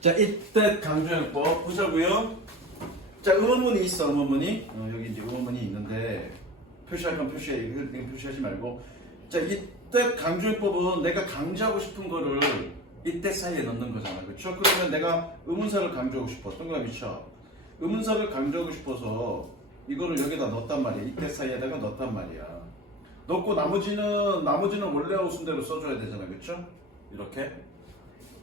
자, 이때 강조용법 보자고요. 자, 의문문이 있어. 의문문이 여기 이제 의문문이 있는데 표시할 건 표시해. 이거 표시하지 말고. 자, 이때 강조용법은 내가 강조하고 싶은 거를 이때 사이에 넣는 거잖아, 그렇죠? 그러면 내가 의문사를 강조하고 싶어. 동그라미 쳐. 의문사를 강조하고 싶어서 이거를 여기다 넣었단 말이야. 이때 사이에다가 넣었단 말이야. 넣고 나머지는 원래어 순대로 써줘야 되잖아, 그렇죠? 이렇게.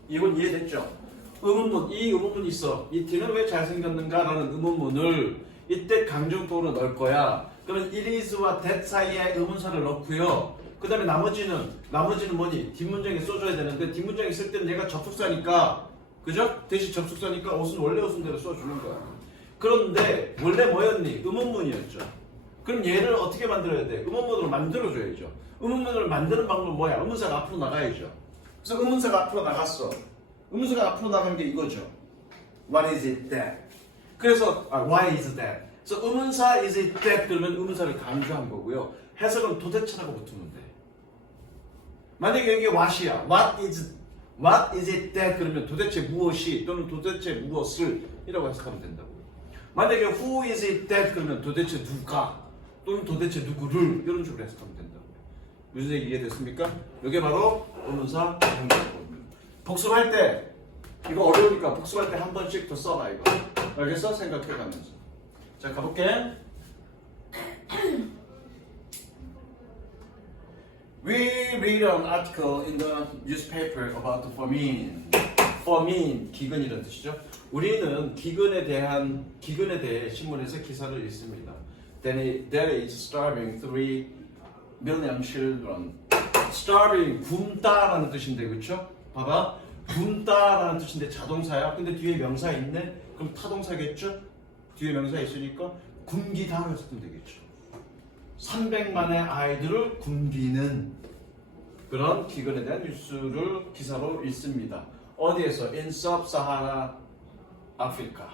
이건 이해됐죠? 의문문, 이 의문문이 있어. 이 T는 왜 잘생겼는가라는 의문문을 이때 강조법으로 넣을 거야. 그러면 it is와 that 사이에 의문사를 넣고요. 그 다음에 나머지는 뭐니? 뒷문장에 써줘야 되는데 뒷문장에 쓸 때는 얘가 접속사니까, 그죠? 대신 접속사니까 옷은 원래어 순대로 써주는 거야. 그런데 원래 뭐였니? 의문문이었죠. 그럼 얘를 어떻게 만들어야 돼? 의문문으로 만들어줘야죠. 의문문을 만드는 방법은 뭐야? 의문사가 앞으로 나가야죠. 그래서 의문사가 앞으로 나갔어. 의문사가 앞으로 나간 게 이거죠. What is it that? 그래서 why is that? 그래서 의문사 is it that 그러면 의문사를 강조한 거고요. 해석은 도대체라고 붙으면 돼. 만약에 여기 what이야. What is it that? 그러면 도대체 무엇이 또는 도대체 무엇을 이라고 해석하면 된다고요. 만약에 who is it that? 그러면 도대체 누가 또는 도대체 누구를 이런 식으로 해석하면 된다고요. 무슨 얘기 이해됐습니까? 이게 바로 의문사 강조법입니다. 복습할 때 이거 어려우니까 복습할 때 한 번씩 더 써봐 이거. 알겠어? 생각해가면서. 자, 가볼게. We read an article in the newspaper about the famine. famine, 기근이라는 뜻이죠. 우리는 기근에 대해 신문에서 기사를 읽습니다. There is starving 3 million children. starving, 굶다라는 뜻인데, 그렇죠? 봐봐, 굶다라는 뜻인데 자동사야. 근데 뒤에 명사 있네. 그럼 타동사겠죠? 뒤에 명사 있으니까 굶기다라고 했으면 되겠죠. 300만의 아이들을 굶기는 그런 기근에 대한 뉴스를 기사로 읽습니다. 어디에서? In Sub-Sahara Africa.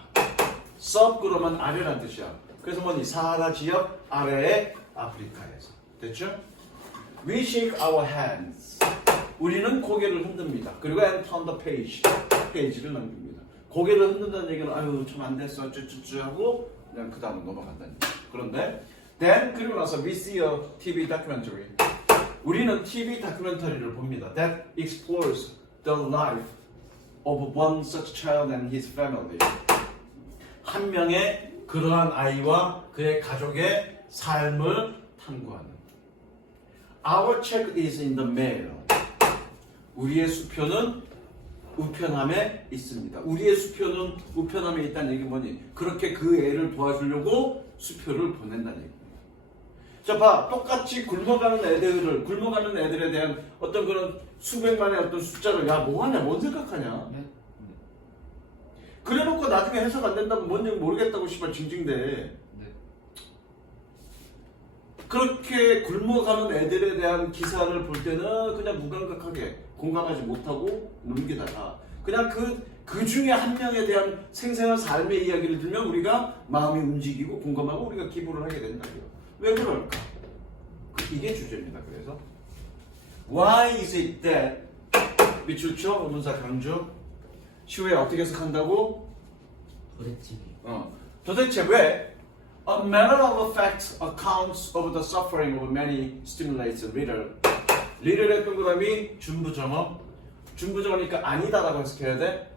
Sub 그러면 아래란 뜻이야. 그래서 뭐니? 사하라 지역 아래의 아프리카에서. 됐죠? We shake our hands. 우리는 고개를 흔듭니다. 그리고 and turn the page. 페이지를 넘깁니다. 고개를 흔든다는 얘기는 아유 참 안 됐어 쭈쭈쭈 하고 그냥 그 다음 넘어간다는 얘기. 그런데 then 그리고 나서 we see a TV documentary. 우리는 TV 다큐멘터리를 봅니다. That explores the life of one such child and his family. 한 명의 그러한 아이와 그의 가족의 삶을 탐구하는. Our check is in the mail. 우리의 수표는 우편함에 있습니다. 우리의 수표는 우편함에 있다는 얘기 뭐니? 그렇게 그 애를 도와주려고 수표를 보낸다는 얘기. 자, 봐. 똑같이 굶어가는 애들에 대한 어떤 그런 수백만의 어떤 숫자를 야, 뭐하냐? 뭔 생각하냐? 네. 그래 놓고 나중에 해석 안 된다면 뭔지 모르겠다고 씨발 징징대. 네. 그렇게 굶어가는 애들에 대한 기사를 볼 때는 그냥 무감각하게 공감하지 못하고 넘기다가 그냥 그 중에 한 명에 대한 생생한 삶의 이야기를 들면 우리가 마음이 움직이고 공감하고 우리가 기부를 하게 된다고요. 왜 그럴까? 이게 주제입니다. 그래서 Why is it that 밑줄쳐 의문사 강조 시호에 어떻게 해석한다고? 도대체 왜 A matter of fact accounts of the suffering of many stimulates reader. 리더의 동그라미 준부정어. 준부정어니까 아니다라고 해석해야 돼.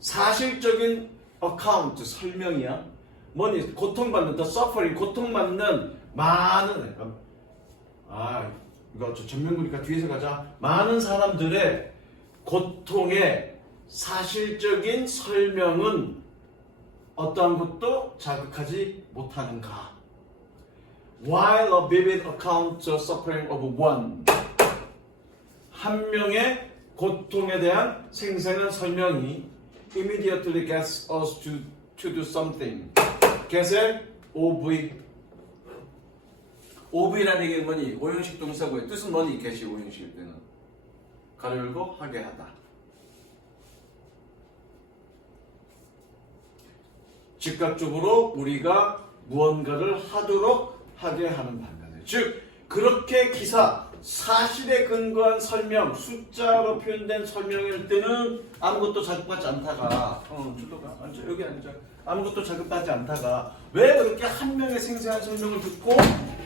사실적인 account 설명이야. 뭐니? 고통받는 the suffering 고통받는 많은 이거 저 전면구니까 뒤에서 가자. 많은 사람들의 고통의 사실적인 설명은 어떠한 것도 자극하지 못하는가? While a vivid account of suffering of one. 한 명의 고통에 대한 생생한 설명이 immediately gets us to do something. get의 OV. OV라는 얘기는 뭐니? 오형식 동사고요. 뜻은 뭐니? get이 오형식일 때는. 가로 열고 하게 하다. 즉각적으로 우리가 무언가를 하도록 하게 하는 반면에 즉 그렇게 기사 사실에 근거한 설명, 숫자로 표현된 설명일 때는 아무것도 자극받지 않다가 저도 앉아, 여기 앉아. 아무것도 자극받지 않다가 왜 그렇게 한 명의 생생한 설명을 듣고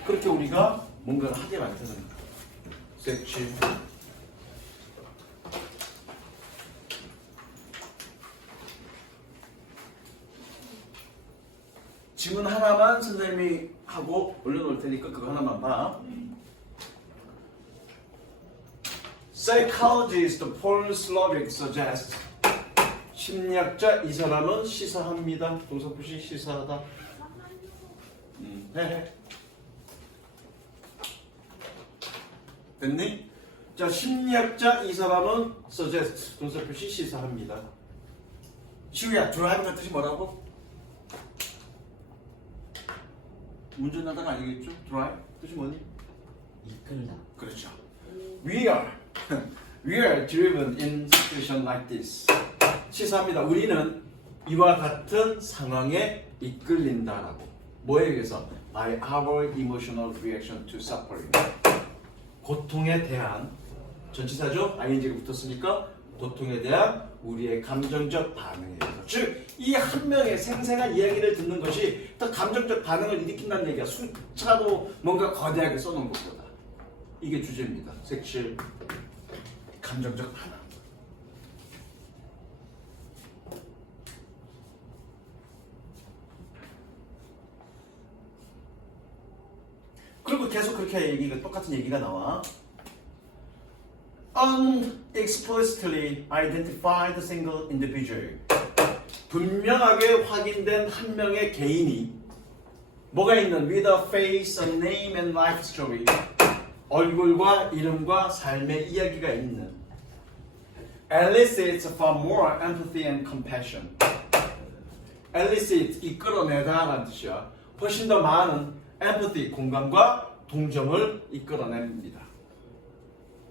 그렇게 우리가 뭔가를 하게 만드는가. 색칠. 지문 하나만 선생님이 하고 올려놓을 테니까 그거 하나만 봐. Psychologist Paul Slovic suggests. 심리학자 이 사람은 시사합니다. 동사표시 시사하다. 해. 됐니? 자, 심리학자 이 사람은 suggest 동사표시 시사합니다. 시우야, drive가 뜻이 뭐라고? 운전하다가 아니겠죠? drive 뜻이 뭐니? 이끌다. 그렇죠. We are driven in situation like this. 시사합니다. 우리는 이와 같은 상황에 이끌린다라고. 뭐에 의해서? By our emotional reaction to suffering. 고통에 대한 전치사죠? ing가 붙었으니까 고통에 대한 우리의 감정적 반응에 의해서. 즉, 이 한 명의 생생한 이야기를 듣는 것이 더 감정적 반응을 일으킨다는 얘기야. 숫자로 뭔가 거대하게 써놓은 것보다. 이게 주제입니다. 색칠 감정적 반응. 그리고 계속 그렇게 얘기가 똑같은 얘기가 나와. Unexplicitly identified single individual. 분명하게 확인된 한 명의 개인이 뭐가 있는 with a face, a name and life story. 얼굴과 이름과 삶의 이야기가 있는 elicits far more empathy and compassion. elicit 이끌어내다 라는 뜻이야. 훨씬 더 많은 empathy 공감과 동정을 이끌어냅니다.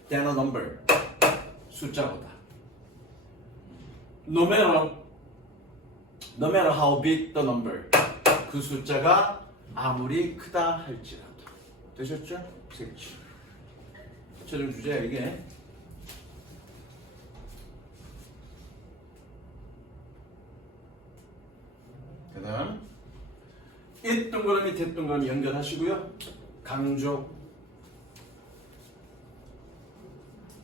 than a number 숫자보다. No matter how big the number 그 숫자가 아무리 크다 할지라도. 되셨죠? 색칠. 최종 주제야 이게. 그 다음 이 동그라미 밑에 동그라미 연결하시고요. 강조.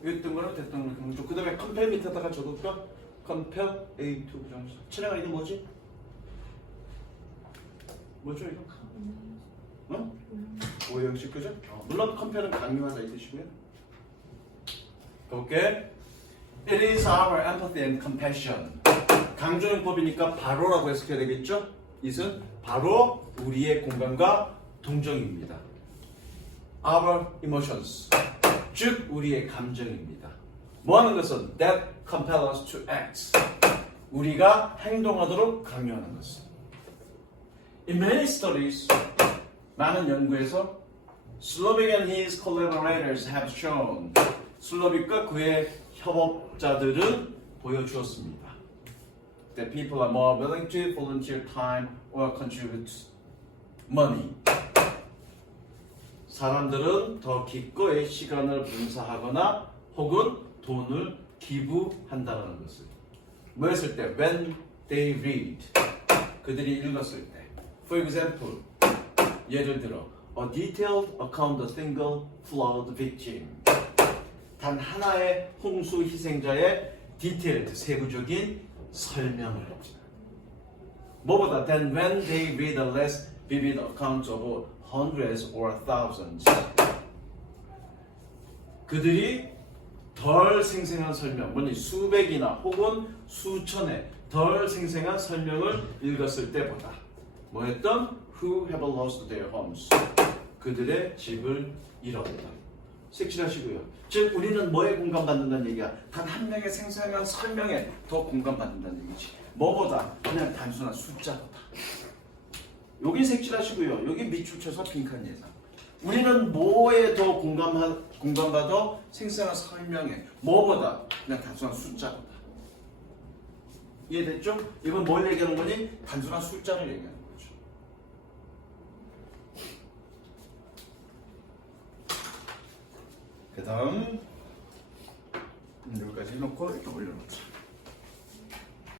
이 동그라미 밑에 동그라미 강조. 그 다음에 컴페어 밑에다가 적을까? 컴페어 A2 부정식. 칠해가 이거 뭐지? 뭐죠 이거? 어? 오형식 그죠? 물론 컴페어는 강요하다 이 뜻이고요. 가볼게. It is our empathy and compassion. 강조용법이니까 바로라고 해석해야 되겠죠? it은 바로 우리의 공감과 동정입니다. Our emotions. 즉 우리의 감정입니다. 뭐하는 것은 that compel us to act. 우리가 행동하도록 강요하는 것은. In many studies, 많은 연구에서 Slovic and his collaborators have shown. 슬로빅과 그의 협업자들은 보여주었습니다. That people are more willing to volunteer time or contribute money. 사람들은 더 기꺼이 시간을 봉사하거나 혹은 돈을 기부한다는 것을. 뭐 했을 때? When they read. 그들이 읽었을 때. For example, 예를 들어 A detailed account of single flood victim. 단 하나의 홍수 희생자의 디테일드, 세부적인 설명을 합니다. 뭐보다 than when they read a less vivid account of hundreds or thousands. 그들이 덜 생생한 설명, 뭐니 수백이나 혹은 수천의 덜 생생한 설명을 읽었을 때보다 뭐였던? Who have lost their homes. 그들의 집을 잃었다. 색칠하시고요. 즉 우리는 뭐에 공감받는다는 얘기야? 단 한 명의 생생한 설명에 더 공감받는다는 얘기지. 뭐보다? 그냥 단순한 숫자보다. 여기 색칠하시고요. 여기 밑줄 쳐서 빈칸 예상. 우리는 뭐에 더 공감받아? 생생한 설명에. 뭐보다? 그냥 단순한 숫자보다. 이해됐죠? 이건 뭘 얘기하는 거니? 단순한 숫자를 얘기하는 거죠. 그 다음 여기까지 놓고 이렇게 올려놓자.